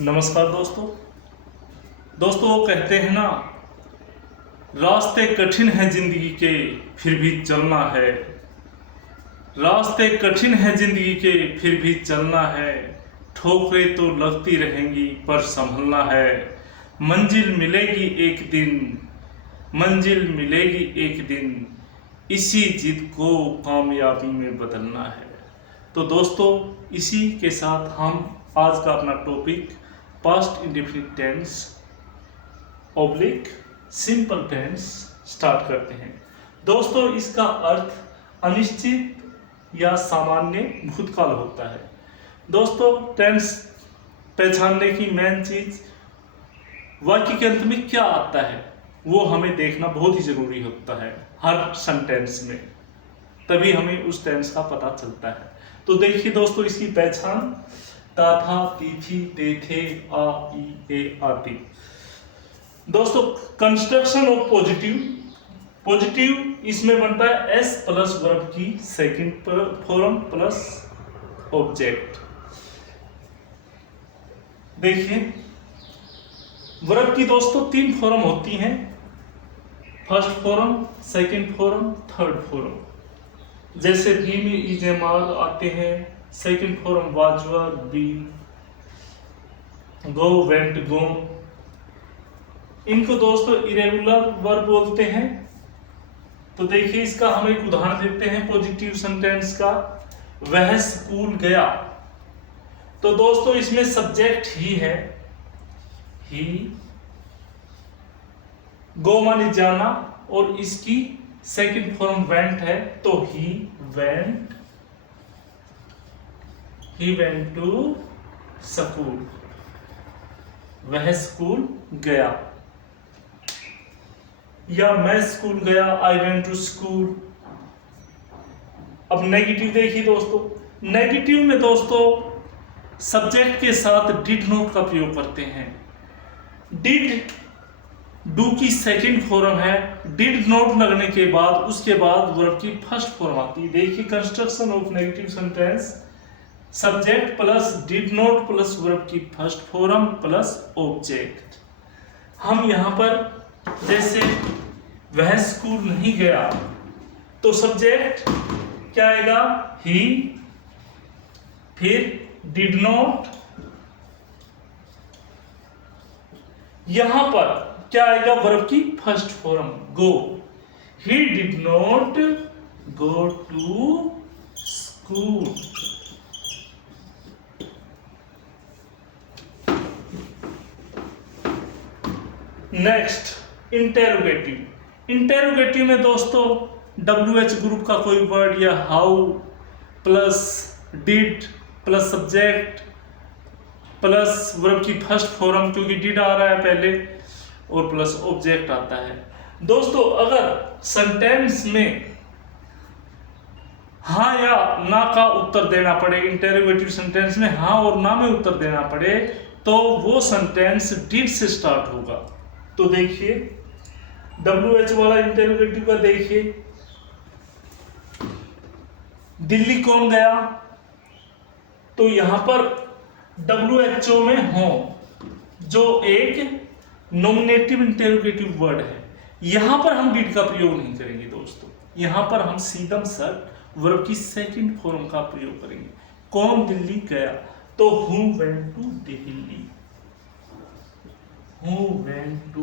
नमस्कार दोस्तों। वो कहते हैं ना, रास्ते कठिन हैं जिंदगी के फिर भी चलना है। रास्ते कठिन हैं जिंदगी के फिर भी चलना है। ठोकरें तो लगती रहेंगी पर संभलना है। मंजिल मिलेगी एक दिन, मंजिल मिलेगी एक दिन। इसी जिद को कामयाबी में बदलना है। तो दोस्तों, इसी के साथ हम आज का अपना topic past indefinite tense oblique simple tense start करते हैं। दोस्तों, इसका अर्थ अनिश्चित या सामान्य भूतकाल होता है। दोस्तों, टेंस पहचानने की मेन चीज वाक्य के अंत में क्या आता है वो हमें देखना बहुत ही जरूरी होता है हर सेंटेंस में, तभी हमें उस टेंस का पता चलता है। तो देखिए दोस्तों, इसकी पहचान ता था ती थी ते थे आ ई ए आदि। दोस्तों, कंस्ट्रक्शन ऑफ पॉजिटिव इसमें बनता है एस प्लस वर्ब की सेकंड फॉर्म प्लस ऑब्जेक्ट। देखिए, वर्ब की दोस्तों तीन फॉर्म होती हैं, first form, second form, third form. जैसे बी में इजेमाल आते हैं, second form was were be, go went go. इनको दोस्तों इरेगुलर वर्ब बोलते हैं। तो देखिए, इसका हम एक उदाहरण देते हैं पॉजिटिव सेंटेंस का, वह स्कूल गया। तो दोस्तों, इसमें सब्जेक्ट ही है, ही, गो माने जाना, और इसकी सेकंड फॉर्म वेंट है, तो ही वेंट टू स्कूल, वह स्कूल गया। या मैं स्कूल गया, आई वेंट टू स्कूल। अब नेगेटिव देखिए दोस्तों, नेगेटिव में दोस्तों सब्जेक्ट के साथ डिड नॉट का प्रयोग करते हैं। डिड डू की सेकंड फॉर्म है, डिड नॉट लगने के बाद उसके बाद वर्ब की फर्स्ट फॉर्म आती है। देखिए, construction of negative sentence, subject plus did not plus verb की फर्स्ट फॉर्म प्लस ऑब्जेक्ट। हम यहां पर जैसे वह स्कूल नहीं गया, तो सब्जेक्ट क्या आएगा, ही, फिर डिड नॉट, यहां पर क्या आएगा, वर्ब की first form go, he did not go to school. Next, interrogative में दोस्तों WH ग्रुप का कोई वर्ड या how plus did plus subject plus verb की फर्स्ट फॉर्म, क्योंकि डिड आ रहा है पहले, और प्लस ऑब्जेक्ट आता है। दोस्तों, अगर सेंटेंस में हाँ या ना का उत्तर देना पड़े, इंटेरोगेटिव सेंटेंस में हाँ और ना में उत्तर देना पड़े, तो वो सेंटेंस डिड से स्टार्ट होगा। तो देखिए, WH वाला इंटेरोगेटिव का देखिए, दिल्ली कौन गया, तो यहां पर WHO में हो, जो एक नॉमिनेटिव इंटेरोगेटिव वर्ड है। यहां पर हम डिड का प्रयोग नहीं करेंगे दोस्तों, यहां पर हम सीधम सर वर्ब की सेकंड फॉर्म का प्रयोग करेंगे। कौन दिल्ली गया, तो who went to Delhi, who went to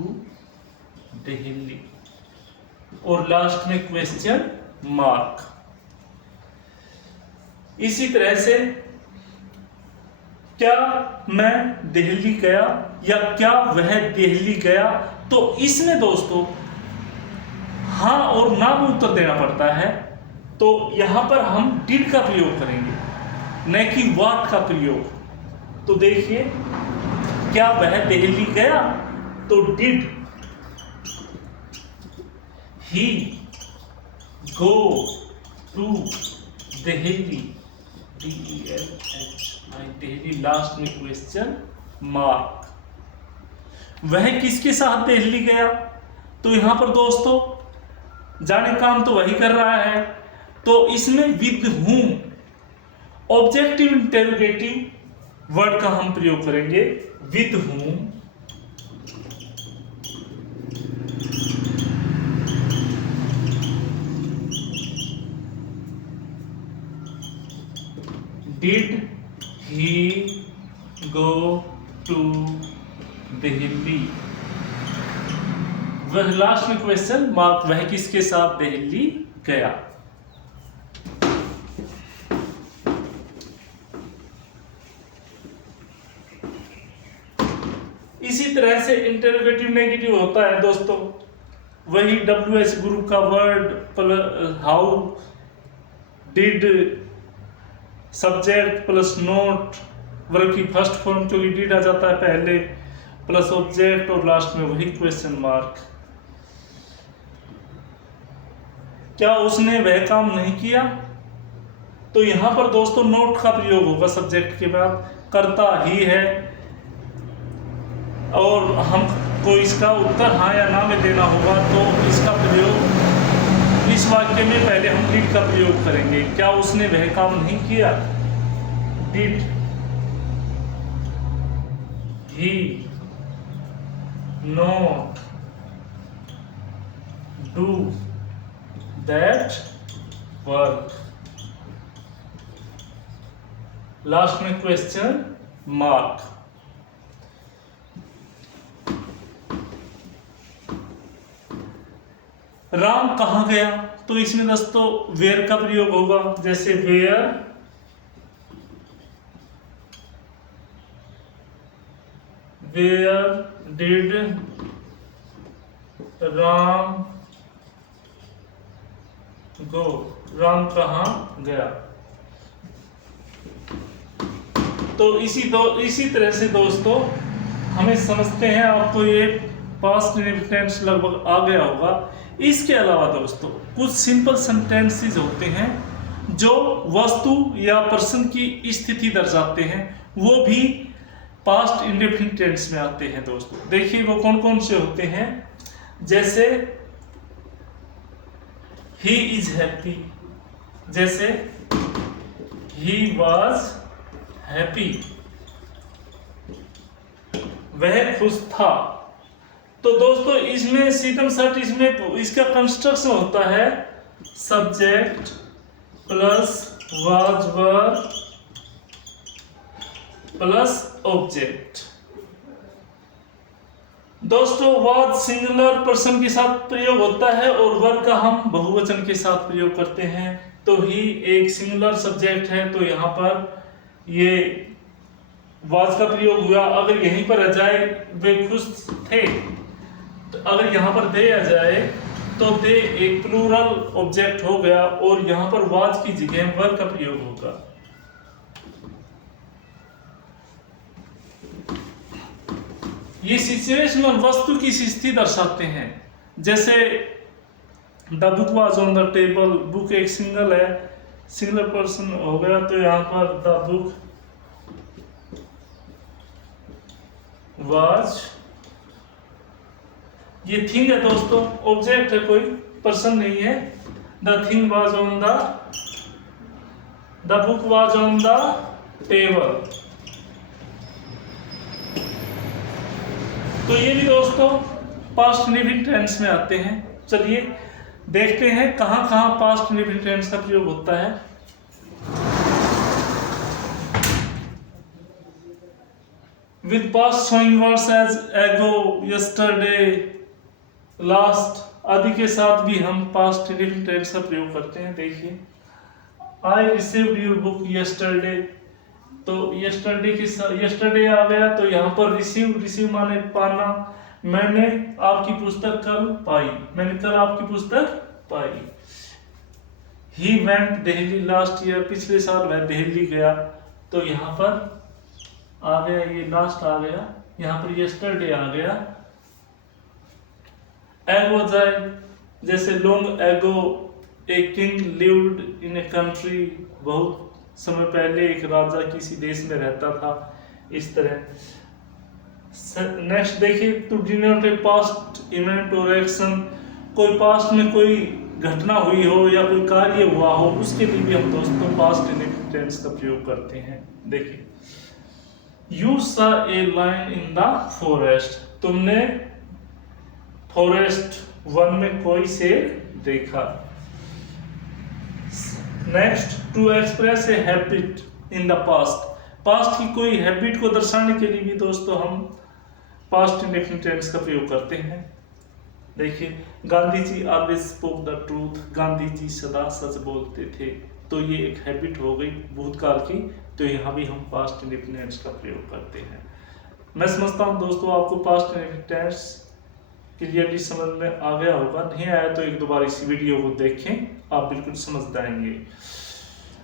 Delhi, और लास्ट में क्वेश्चन मार्क। इसी तरह से क्या मैं दिल्ली गया या क्या वह दिल्ली गया, तो इसमें दोस्तों हाँ और ना में उत्तर देना पड़ता है। तो यहां पर हम डिड का प्रयोग करेंगे, न कि व्हाट का प्रयोग। तो देखिए, क्या वह दिल्ली गया, तो did he go to Delhi, Delhi, last में क्वेश्चन मार्क। वह किसके साथ दिल्ली गया, तो यहां पर दोस्तों जाने काम तो वही कर रहा है, तो इसमें with whom objective interrogative word का हम प्रयोग करेंगे with whom, did he go to Delhi. वह लास्ट में क्वेश्चन मार्क, वह किसके साथ दिल्ली गया। इसी तरह से इंटरोगेटिव नेगेटिव होता है दोस्तों, वही WH ग्रुप का word how, did, subject plus note, verb की फर्स्ट फॉर्म क्योंकि डिड आ जाता है पहले, प्लस ऑब्जेक्ट और लास्ट में वही क्वेश्चन मार्क। क्या उसने वह काम नहीं किया, तो यहां पर दोस्तों नोट का प्रयोग होगा सब्जेक्ट के बाद, करता ही है, और हमको इसका उत्तर हाँ या ना में देना होगा, तो इसका प्रयोग इस वाक्य में पहले हम डिड का प्रयोग करेंगे। क्या उसने वह काम नहीं किया, did he not do that work. Last में क्वेश्चन मार्क। राम कहाँ गया, तो इसमें दोस्तों वेयर का प्रयोग होगा, जैसे वेयर डिड राम गो, राम कहाँ गया। तो इसी तरह से दोस्तों हमें समझते हैं, आपको ये पास्ट टेंस लगभग आ गया होगा। इसके अलावा दोस्तों कुछ सिंपल सेंटेंसेस होते हैं जो वस्तु या पर्सन की स्थिति दर्शाते हैं, वो भी पास्ट इंडेफिनिट टेंस में आते हैं दोस्तों। देखिए वो कौन कौन से होते हैं, जैसे ही इज हैप्पी, जैसे ही वाज हैप्पी, वह खुश था। तो दोस्तों इसमें सीधम सट इसमें इसका कंस्ट्रक्शन होता है subject plus was were plus object. दोस्तों वाज सिंगुलर पर्सन के साथ प्रयोग होता है और वर का हम बहुवचन के साथ प्रयोग करते हैं। तो ही एक सिंगुलर सब्जेक्ट है, तो यहाँ पर ये वाज का प्रयोग हुआ। अगर यहीं पर आ जाए वे खुश थे, तो अगर यहाँ पर दे आ जाए तो दे एक प्लूरल ऑब्जेक्ट हो गया और यहाँ पर वाज की जगह वर का प्रयोग होगा। ये सिचुएशनल वस्तु की स्थिति दर्शाते हैं, जैसे the book was on the table, book एक सिंगल है, सिंगुलर पर्सन हो गया, तो यहाँ पर द बुक वाज, ये थिंग है दोस्तों, ऑब्जेक्ट है, कोई पर्सन नहीं है। The thing was on the book was on the table. तो ये भी दोस्तों पास्ट इंडेफिनिट टेंस में आते हैं। चलिए देखते हैं कहां कहां पास्ट इंडेफिनिट टेंस का प्रयोग होता है। With past showing words as ago, yesterday, last आदि के साथ भी हम पास्ट इंडेफिनिट टेंस का प्रयोग करते हैं। देखिए I received your book yesterday, तो यस्टरडे के साथ यस्टरडे आ गया, तो यहाँ पर रिसीव माने पाना। मैंने आपकी पुस्तक कल पाई, मैंने कल आपकी पुस्तक पाई। He went Delhi last year, पिछले साल वह दिल्ली गया, तो यहाँ पर आ गया, ये लास्ट आ गया, यहाँ पर यस्टरडे आ गया। एगो जाए, जैसे long ago a king lived in a country, बहुत समय पहले एक राजा किसी देश में रहता था, इस तरह। नेक्स्ट देखिए, to denote a past event और एक्शन, कोई पास्ट में कोई घटना हुई हो या कोई कार्य हुआ हो, उसके लिए भी हम दोस्तों पास्ट इंडेफिनिट टेंस का प्रयोग करते हैं। देखिए you saw a lion in the forest, तुमने फॉरेस्ट वन में कोई शेर देखा। Next, to express a habit in the past, past की कोई हैबिट को दर्शाने के लिए भी दोस्तों हम पास्ट इंडेफिनिट टेंस का प्रयोग करते हैं। देखिए, Gandhi ji always spoke the truth, Gandhi ji सदा सच बोलते थे, तो ये एक हैबिट हो गई भूतकाल की, तो यहाँ भी हम पास्ट इंडेफिनिट टेंस का प्रयोग करते हैं। मैं समझता हूँ दोस्तों आपको पास्ट इंडेफिनिट टेंस क्लियरली समझ में आ गया होगा, नहीं आया तो एक दो बार इस वीडियो को देखें, आप बिल्कुल समझ जाएंगे।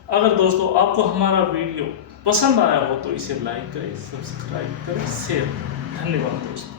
अगर दोस्तों आपको हमारा वीडियो पसंद आया हो तो इसे लाइक करें, सब्सक्राइब करें, शेयर। धन्यवाद दोस्तों।